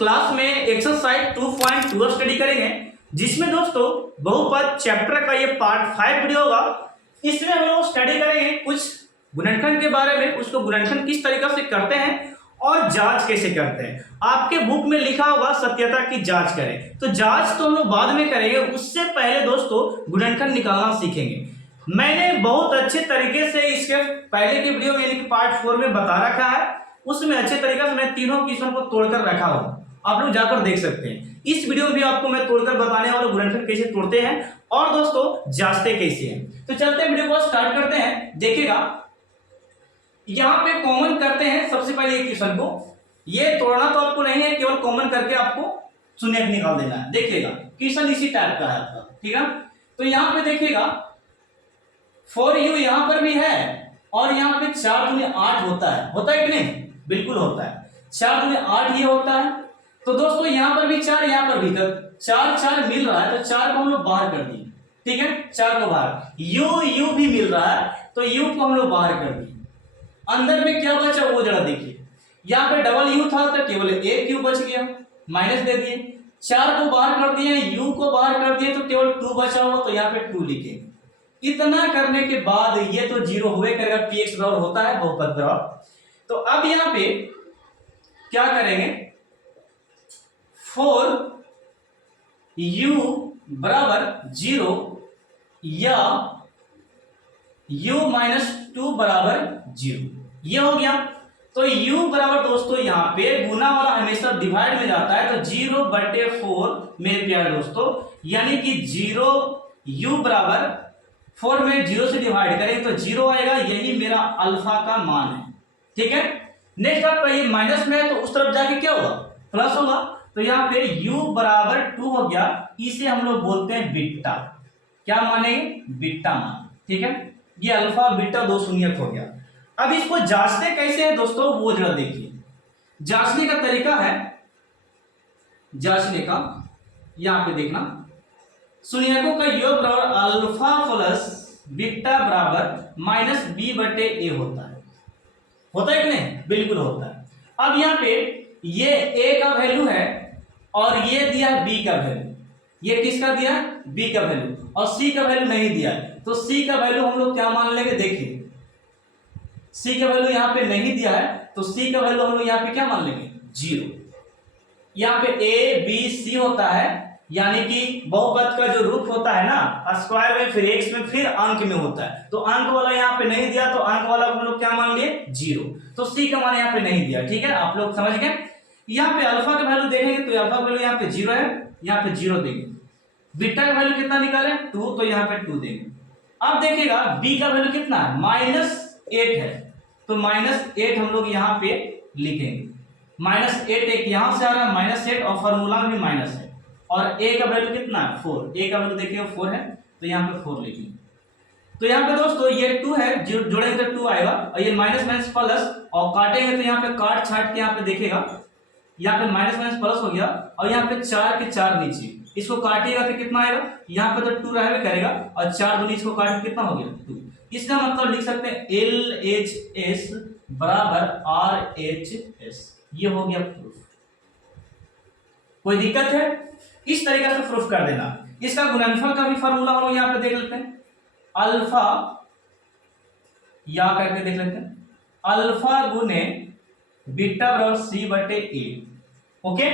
Class में exercise 2.2 study करेंगे, जिसमें दोस्तों बहुपद चैप्टर का ये पार्ट 5 वीडियो होगा। इसमें हम लोग स्टडी करेंगे कुछ गुणनखंड के बारे में, उसको गुणनखंड किस तरीके से करते हैं और जांच कैसे करते हैं। आपके बुक में लिखा होगा सत्यता की जांच करें, तो जांच तो हम लोग बाद में करेंगे, उससे पहले दोस्तों गुणनखंड निकालना सीखेंगे। मैंने बहुत अच्छे तरीके से इसके पहले के वीडियो यानी कि पार्ट 4 में बता रखा है, उसमें अच्छे तरीके से मैं तीनों क्वेश्चन को तोड़कर रखा हूं, आप लोग जाकर देख सकते हैं। इस वीडियो में भी आपको मैं तोड़कर बताने वाला गुणनखंड कैसे तोड़ते हैं और दोस्तों जांचते कैसे हैं। तो चलते हैं वीडियो को स्टार्ट करते हैं। देखिएगा यहां पे कॉमन करते हैं सबसे पहले एक क्वेश्चन को, ये तोड़ना तो आपको नहीं है, केवल कॉमन करके आपको शून्य निकाल देना है। देखिएगा क्वेश्चन इसी टाइप का है आपका, ठीक है। तो यहां पे देखिएगा 4u यहां पर भी है और यहां पे 4 दूनी 8 होता है कि नहीं? बिल्कुल होता है, 4 दूनी 8 ये होता है। तो दोस्तों यहां पर भी 4, यहां पर भी 4 4 मिल रहा है, तो 4 को हम लोग बाहर कर दिए, ठीक है। 4 को बाहर, u भी मिल रहा है तो u को हम लोग बाहर कर दिए। अंदर में क्या बचा वो जरा देखिए, यहाँ पे डबल u था तो केवल एक u बच गया, माइनस दे दिए। 4 को बाहर कर दिए, u को बाहर कर दिए तो केवल 2 बचा हुआ, तो यहाँ पे 2 लिखेंगे। इतना करने के बाद ये तो 0 हुए करेगा, px बराबर होता है बहुपद बराबर। तो अब यहाँ पे क्या करेंगे, 4u बराबर 0 या u माइनस 2 बराबर 0, ये हो गया। तो u बराबर दोस्तों यहाँ पे गुना वाला हमेशा डिवाइड में जाता है, तो 0/4 मेरे प्यारे दोस्तों, यानी कि 0 u बराबर 4 में 0 से डिवाइड करें तो 0 आएगा, यही मेरा अल्फा का मान है, ठीक है। नेक्स्ट आपका ये माइनस में है तो उस तरफ जाके क्या होगा, प्लस होगा। तो यहाँ पे u बराबर 2 हो गया, इसे हम लोग बोलते हैं बीटा। क्या मानेंगे? बीटा मान, ठीक है। ये अल्फा बीटा 2 शून्यक हो गया। अब इसको जांचते कैसे है दोस्तों वो जरा देखिए। जांचने का तरीका है, जांचने का यहां पे देखना, शून्यकों का योग बराबर अल्फा प्लस बीटा बराबर माइनस b/a होता है कि नहीं? बिल्कुल होता है। अब यहाँ पे ये a का वैल्यू है और ये दिया है b का वैल्यू, ये किसका दिया है? b का वैल्यू, और c का वैल्यू नहीं दिया है, तो c का वैल्यू हम लोग क्या मान लेंगे, देखिए c का वैल्यू यहाँ पे नहीं दिया है तो c का वैल्यू हम लोग यहाँ पे क्या मान लेंगे, 0। यहाँ पे a b c होता है, यानी कि बहुपद का जो रूप होता है ना, स्क्वायर में फिर x में फिर अंक में होता है, तो अंक वाला यहाँ पे नहीं दिया, तो अंक वाला हम लोग क्या मान लिए, 0। तो c का मान यहाँ पे नहीं दिया, ठीक है, आप लोग समझ गए। यहाँ पे अल्फा का वैल्यू देखेंगे तो अल्फा वैल्यू यहाँ पे 0 है, यहाँ पे 0 देंगे। बीटा का वैल्यू कितना निकाले, 2, तो यहाँ पे 2 देंगे। अब देखिएगा b का वैल्यू कितना है, -8 है, तो -8 हम लोग यहाँ पे लिखेंगे। -8 एक यहाँ से आ रहा है, -8 और फॉर्मूला में भी माइनस है, और a का वैल्यू कितना है, 4, a का वैल्यू देखिए 4 है, तो यहाँ पे 4 लिखेंगे। तो यहाँ पे दोस्तों ये 2 है, जोड़ेंगे तो 2 आएगा, और ये माइनस माइनस प्लस, और काटेंगे तो यहाँ पे काट छाट के यहाँ पे देखिएगा, यहाँ पे माइनस माइनस प्लस हो गया, और यहाँ पे 4 के 4 नीचे, इसको काटिएगा तो कितना आएगा, यहाँ पे तो 2 रहने करेगा, और 4 दूनी इसको काट कितना हो गया, 2। इसका मतलब लिख सकते हैं LHS बराबर RHS, ये हो गया प्रूफ। कोई दिक्कत है? इस तरीके से प्रूफ कर देना। इसका गुणनफल का भी फार्मूला हम लोग यहाँ पे देख लेते हैं, अल्फा या करके देख लेते हैं, अल्फा गुने बीटा बराबर c/a। ओके,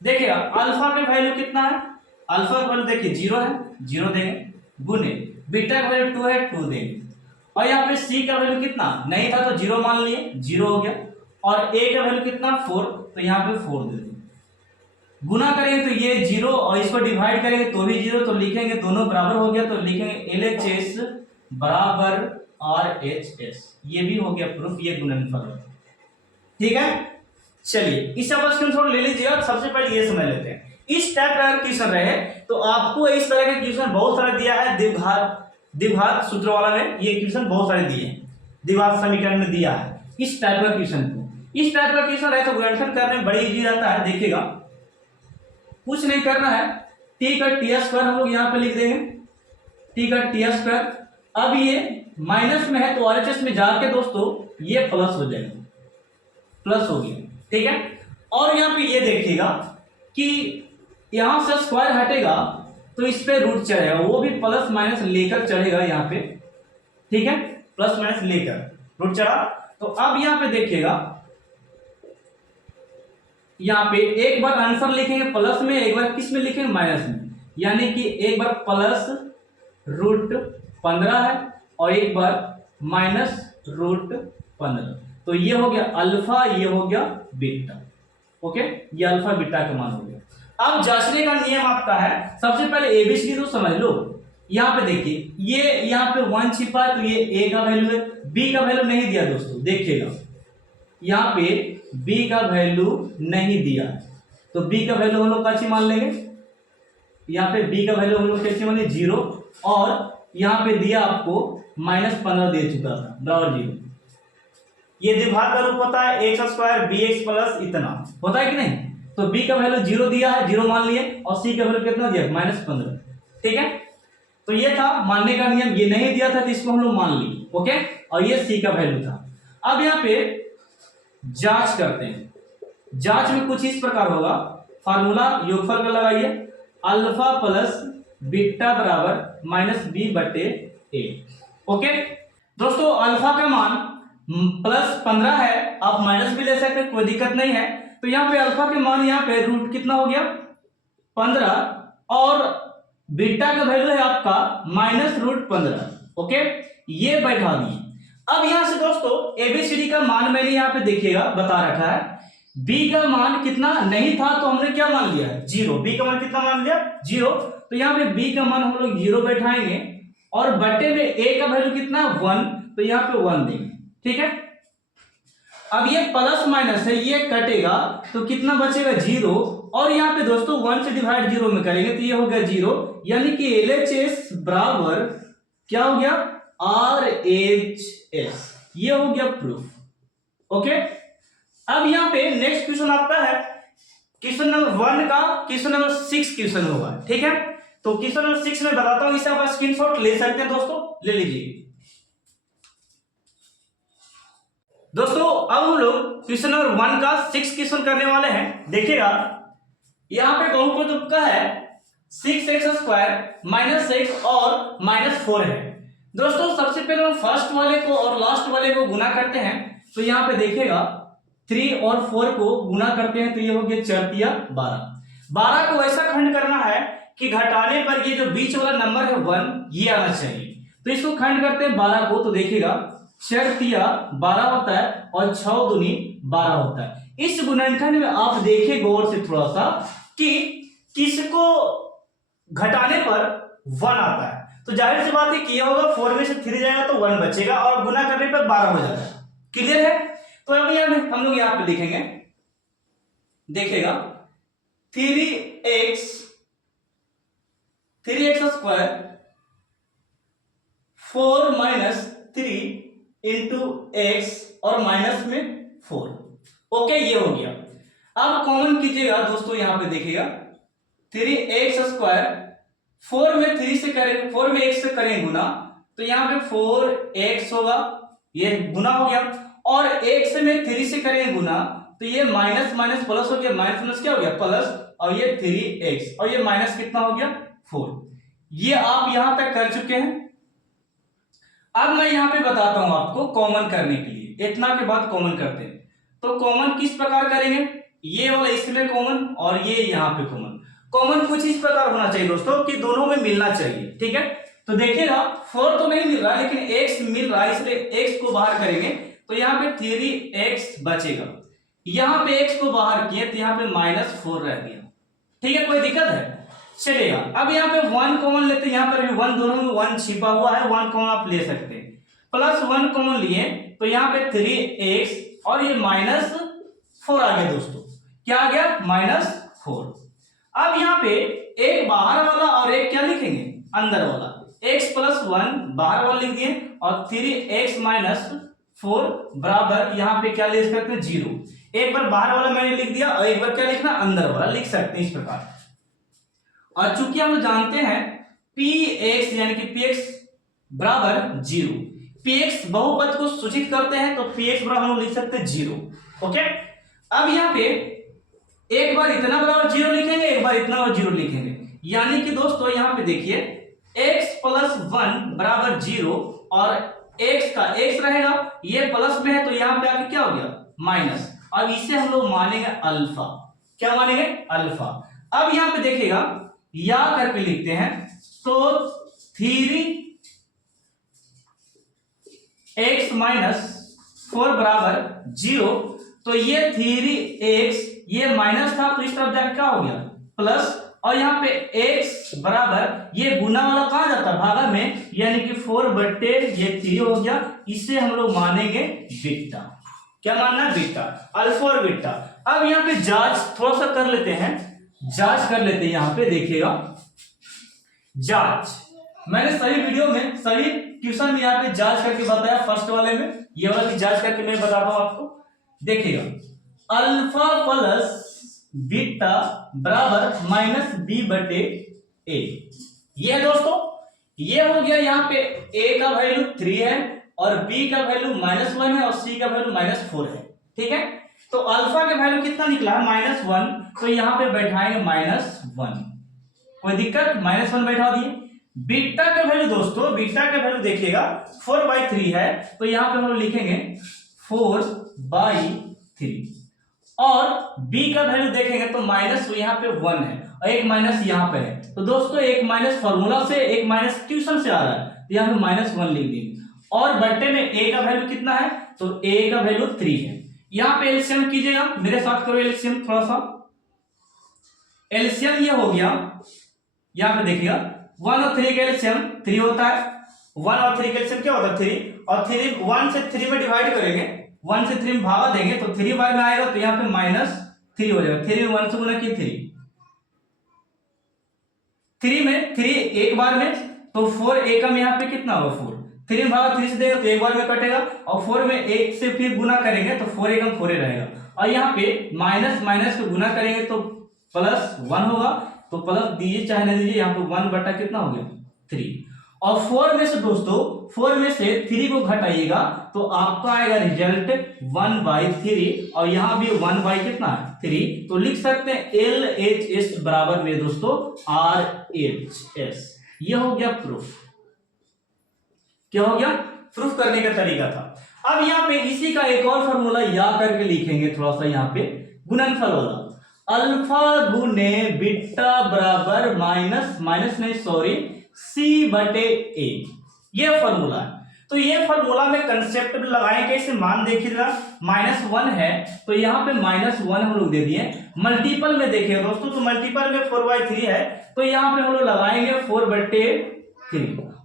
देखिएगा अल्फा का वैल्यू कितना है, अल्फा का वैल्यू देखिए 0 है, 0 देंगे, गुने बीटा का वैल्यू 2 है, 2 देंगे, और यहाँ पे c का वैल्यू कितना नहीं था तो 0 मान लिए, 0 हो गया, और a का वैल्यू कितना 4, तो यहाँ पे 4 दे देंगे। गुना करेंगे तो ये 0 और इसको डिवाइड करेंगे तो भी 0, तो लिखेंगे दोनों बराबर हो गया, तो लिखेंगे LHS बराबर RHS, ये भी हो गया प्रूफ, ये गुणनफल है, ठीक है। चलिए इसका बस स्क्रीनशॉट ले लीजिएगा। सबसे पहले ये समझ लेते हैं, इस टाइप का क्वेश्चन रहे तो आपको इस तरह के क्वेश्चन बहुत सारे दिया है, द्विघात सूत्र वाला में ये क्वेश्चन बहुत सारे दिए हैं, द्विघात समीकरण में दिया है इस टाइप का क्वेश्चन को। इस टाइप का क्वेश्चन रहे तो गुणनखंड करने में बड़ी इजी रहता है। देखिएगा कुछ नहीं करना है, t का t² हम लोग यहाँ पे लिख देंगे, t का t²। अब ये माइनस में है तो RHS में जाके दोस्तों ये प्लस हो जाएगा, प्लस हो गया, ठीक है। और यहाँ पे ये देखिएगा कि यहां से स्क्वायर हटेगा तो इस पे रूट चढ़ेगा, वो भी प्लस माइनस लेकर चढ़ेगा यहाँ पे, ठीक है, प्लस माइनस लेकर रूट चढ़ा। तो अब यहाँ पे देखिएगा, यहाँ पे एक बार आंसर लिखेंगे प्लस में, एक बार किस में लिखेंगे, माइनस में, यानी कि एक बार प्लस रूट 15 है और एक बार माइनस रूट 15। तो ये हो गया अल्फा, ये हो गया बीटा। ओके, ये अल्फा बीटा का मान हो गया। अब जांचने का नियम आपका है, सबसे पहले एबीसीडी तो समझ लो। यहाँ पे देखिए, ये यहाँ पे 1 छिपा है तो ये ए का वैल्यू है, बी का वैल्यू नहीं दिया दोस्तों, देखिएगा यहाँ पे बी का वैल्यू नहीं दिया, तो बी का वैल्यू हम लोग कैसे मान लेंगे, यहाँ पे बी का वैल्यू हम लोग कैसे मान लेंगे, 0, और यहाँ पे दिया आपको -15 दे चुका था, बराबर 0। ये द्विघात का रूप होता है X square B X plus इतना, होता है कि नहीं। तो बी का वैल्यू 0 दिया है, 0 मान लिए, और सी का वैल्यू कितना दिया, -15, ठीक है। तो ये था मानने का नियम, ये नहीं दिया था तो इसको हम लोग मान लिए, ओके, और ये सी का वैल्यू था। अब यहाँ पे जांच करते हैं, जांच में कुछ इस प्रकार होगा, फार्मूला योगफल का लगाइए, अल्फा प्लस बीटा बराबर -b/a। ओके दोस्तों, अल्फा का मान +15 है, आप माइनस भी ले सकते हैं, कोई दिक्कत नहीं है। तो यहाँ पे अल्फा के मान, यहाँ पे रूट कितना हो गया, 15, और बीटा का वैल्यू है आपका -√15। ओके, ये बैठा दिए। अब यहां से दोस्तों एबीसीडी का मान मैंने यहाँ पे देखिएगा बता रखा है, बी का मान कितना नहीं था तो हमने क्या मान लिया, 0। बी का मान कितना मान लिया, 0। तो यहाँ पे बी का मान हम लोग 0 बैठाएंगे, और बट्टे में ए का वैल्यू कितना, 1, तो यहाँ पे 1 देंगे, ठीक है। अब ये प्लस माइनस है, ये कटेगा तो कितना बचेगा, 0, और यहाँ पे दोस्तों 1 से डिवाइड 0 में करेंगे तो ये हो गया 0, यानी कि LHS बराबर क्या हो गया, RHS। ये हो गया प्रूफ। ओके, अब यहाँ पे नेक्स्ट क्वेश्चन आता है, क्वेश्चन नंबर 1 का क्वेश्चन नंबर 6 क्वेश्चन होगा, ठीक है। तो क्वेश्चन नंबर 6 में बताता हूं, इसे आप स्क्रीनशॉट ले सकते हैं दोस्तों, ले लीजिए। दोस्तों अब हम लोग क्वेश्चन नंबर 1 का 6 क्वेश्चन करने वाले हैं। देखिएगा यहां पे बहुपद का है 6x² -x और -4 है। दोस्तों सबसे पहले हम फर्स्ट वाले को और लास्ट वाले को गुना करते हैं, तो यहाँ पे देखिएगा 3 और 4 को गुना करते हैं तो ये हो गया 4 तिया 12। 12 को ऐसा खंड करना है कि घटाने पर ये जो बीच वाला नंबर है 1 ये आना चाहिए। तो इसको खंड करते हैं 12 को, तो देखिएगा 4 तिया 12 होता है और 6 दूनी 12 होता है। इस गुणनखंड में आप देखिए गौर से थोड़ा सा कि किसको घटाने पर 1 आता है, तो जाहिर सी बात है कि ये होगा 4 में से 3 जाएगा तो 1 बचेगा, और गुना करने पर 12 हो जाता है। क्लियर है। तो अब यहाँ हम लोग यहाँ पे लिखेंगे, देखिएगा 3x² 4 - 3 x और माइनस में 4। ओके, ये हो गया। अब कॉमन कीजिएगा दोस्तों, यहां पे देखिएगा 3x², 4 में 3 से करें, 4 में 1 से करें गुना, तो यहाँ पे 4x होगा, ये गुना हो गया, और 1 से में 3 से करें गुना तो ये माइनस माइनस प्लस हो गया, माइनस माइनस क्या हो गया, प्लस, और ये 3x और ये माइनस कितना हो गया, 4। ये आप यहां तक कर चुके हैं। अब मैं यहां पे बताता हूं आपको कॉमन करने के लिए, इतना के बाद कॉमन करते हैं। तो कॉमन किस प्रकार करेंगे, ये वाला इसमें कॉमन और ये यहां पे कॉमन। कॉमन कुछ इस प्रकार होना चाहिए दोस्तों कि दोनों में मिलना चाहिए, ठीक है। तो देखिएगा 4 तो नहीं मिल रहा लेकिन x मिल रहा है, इसलिए x को बाहर करेंगे तो यहाँ पे 3x बचेगा। यहाँ पे x को बाहर किए तो यहाँ पे -4 रह गया, ठीक है, कोई दिक्कत है, चलेगा। अब यहाँ पे 1 कॉमन लेते हैं, यहाँ पर भी 1, दोनों में 1 छिपा हुआ है, 1 कॉमन आप ले सकते हैं, +1 कॉमन लिए तो यहाँ पे 3x और ये -4 आ गया दोस्तों, क्या आ गया, -4। अब यहाँ पे एक बाहर वाला और एक क्या लिखेंगे, अंदर वाला, x + 1 बाहर वाला लिख दिए और 3x - 4 बराबर यहाँ पे क्या ले सकते हैं, 0। एक बार बाहर वाला मैंने लिख दिया और एक बार क्या लिखना, अंदर वाला लिख सकते हैं इस प्रकार। और चूंकि हम जानते हैं px यानी कि px बराबर 0, px बहुपद को सूचित करते हैं तो px बराबर हम लिख सकते हैं 0। ओके, अब यहाँ पे एक बार इतना बराबर 0 लिखेंगे, एक बार इतना बराबर 0 लिखेंगे, यानी कि दोस्तों यहाँ पे देखिए x प्लस 1 बराबर 0 और x का x रहेगा, ये प्लस में है तो यहाँ पे आके क्या हो गया माइनस। अब इसे हम लोग मानेंगे अल्फा। क्या मानेंगे? अल्फा। अब यहाँ पे देखिएगा या करके लिखते हैं तो 3x माइनस 4 बराबर 0, तो ये 3x ये माइनस था तो इस तरफ जाकर क्या हो गया प्लस, और यहाँ पे x बराबर ये गुना वाला कहाँ जाता है भागा में, यानी कि 4 बट्टे ये 3 हो गया। इसे हम लोग मानेंगे बीटा। क्या मानना? बीटा, अल्फा और बीटा। अब यहाँ पे जांच थोड़ा सा कर लेते हैं, जांच कर लेते हैं। यहाँ पे देखिएगा जांच, मैंने सभी वीडियो में सभी ट्यूशन में यहाँ पे जांच करके बताया। फर्स्ट वाले में ये वाला की जांच करके मैं बताता हूं आपको। देखिएगा अल्फा प्लस बीटा बराबर माइनस बी बटे ए, ये है दोस्तों। ये हो गया यहाँ पे ए का वैल्यू 3 है और बी का वैल्यू -1 है और सी का वैल्यू -4 है। ठीक है, तो अल्फा का वैल्यू कितना निकला है -1, तो यहाँ पे बैठाएंगे -1, कोई दिक्कत, -1 बैठा दिए। बीटा का वैल्यू दोस्तों, बीटा का वैल्यू देखिएगा 4/3 है, तो यहाँ पे हम लोग लिखेंगे 4/3, और b का वैल्यू देखेंगे तो माइनस यहाँ पे 1 है और एक माइनस यहाँ पे है। तो दोस्तों एक माइनस फॉर्मूला से, एक माइनस ट्यूशन से आ रहा है, तो यहाँ पे -1 लिख देंगे। और बट्टे में a का वैल्यू कितना है, तो a का वैल्यू 3 है। यहाँ पे एलसीएम कीजिएगा, मेरे साथ करो एलसीएम थोड़ा सा। एलसीएम ये हो गया, यहाँ पे देखिएगा 1 और 3 का एलसीएम 3 होता है। 1 और 3 का एलसीएम क्या होता है 3, और 3 1 से 3 में डिवाइड करेंगे, 1 से 3 में भागा देंगे तो 3 बार में आएगा, तो यहाँ पे -3 हो जाएगा। 3 में 1 से गुना किए 3 में 3 एक बार में, तो 4 एकम यहाँ पे कितना होगा 4, 3 में भागा 3 से देगा तो एक बार में कटेगा, और 4 में 1 से फिर गुना करेंगे तो 4 एकम 4 रहेगा, और यहाँ पे माइनस माइनस को गुना करेंगे तो +1 होगा, तो प्लस दीजिए चाहे नहीं दीजिए, यहाँ पे 1 बटा कितना हो गया 3, और 4 में से दोस्तों 4 में से 3 को घटाइएगा तो आपका आएगा रिजल्ट 1/3, और यहाँ भी 1 कितना है 3, तो लिख सकते हैं LHS बराबर में दोस्तों RHS। ये हो गया प्रूफ। क्या हो गया? प्रूफ करने का तरीका था। अब यहाँ पे इसी का एक और फॉर्मूला या करके लिखेंगे थोड़ा सा, यहाँ पे गुणनफल वाला, अल्फा गुने बीटा बराबर C/A, ये फॉर्मूला है। तो ये फॉर्मूला में कंसेप्ट लगाएं कैसे, मान देखिएगा -1 है तो यहाँ पे -1 हम लोग दे दिए। मल्टीपल में देखिए दोस्तों, तो मल्टीपल में 4/3 है, तो यहाँ पे हम लोग लगाएंगे 4/3,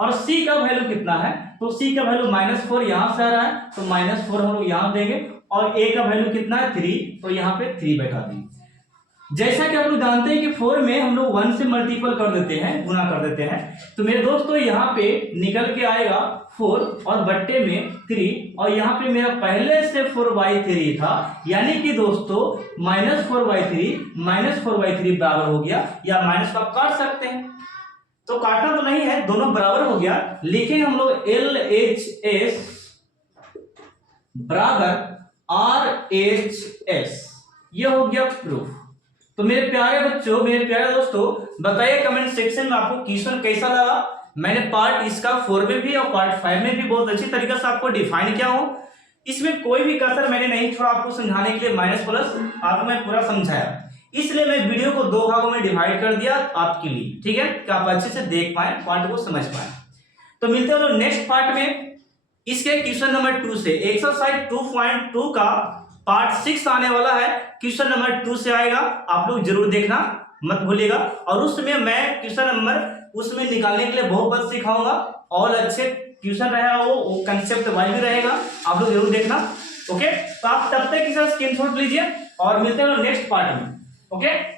और C का वैल्यू कितना है, तो C का वैल्यू -4 यहां से आ रहा है, तो -4 हम लोग यहां देंगे, और A का वैल्यू कितना है 3, तो यहाँ पे 3 बैठा देंगे। जैसा कि आप लोग जानते हैं कि 4 में हम लोग 1 से मल्टीपल कर देते हैं, गुना कर देते हैं, तो मेरे दोस्तों यहाँ पे निकल के आएगा 4 और बट्टे में 3, और यहाँ पे मेरा पहले से 4/3 था, यानी कि दोस्तों -4/3 बराबर हो गया, या माइनस को आप काट सकते हैं, तो काटना तो नहीं है, दोनों बराबर हो गया। लिखेंगे हम लोग LHS बराबर RHS, ये हो गया प्रूफ। तो मेरे प्यारे बच्चों, मेरे प्यारे दोस्तों, बताइए कमेंट सेक्शन में आपको क्वेश्चन कैसा लगा। मैंने पार्ट इसका 4 में भी और पार्ट 5 में भी बहुत अच्छी तरीके से आपको डिफाइन किया हो, इसमें कोई भी कसर मैंने नहीं छोड़ा। आपको समझाने के लिए माइनस प्लस आपको मैं पूरा समझाया, इसलिए मैं वीडियो को 2 भागों में डिवाइड कर दिया आपके लिए, ठीक है, कि आप अच्छे से देख पाए, पार्ट को समझ पाए। तो मिलते हैं लोग नेक्स्ट पार्ट में, इसके क्वेश्चन नंबर 2 से। एक्सरसाइज 2.2 का पार्ट 6 आने वाला है, क्वेश्चन नंबर 2 से आएगा, आप लोग जरूर देखना मत भूलिएगा। और उसमें मैं क्वेश्चन नंबर उसमें निकालने के लिए बहुपद सिखाऊंगा, और अच्छे क्वेश्चन रहेगा, वो कंसेप्ट वाइज भी रहेगा, आप लोग जरूर देखना। ओके, तो आप तब तक की स्क्रीनशॉट लीजिए और मिलते हैं नेक्स्ट पार्ट में। ओके।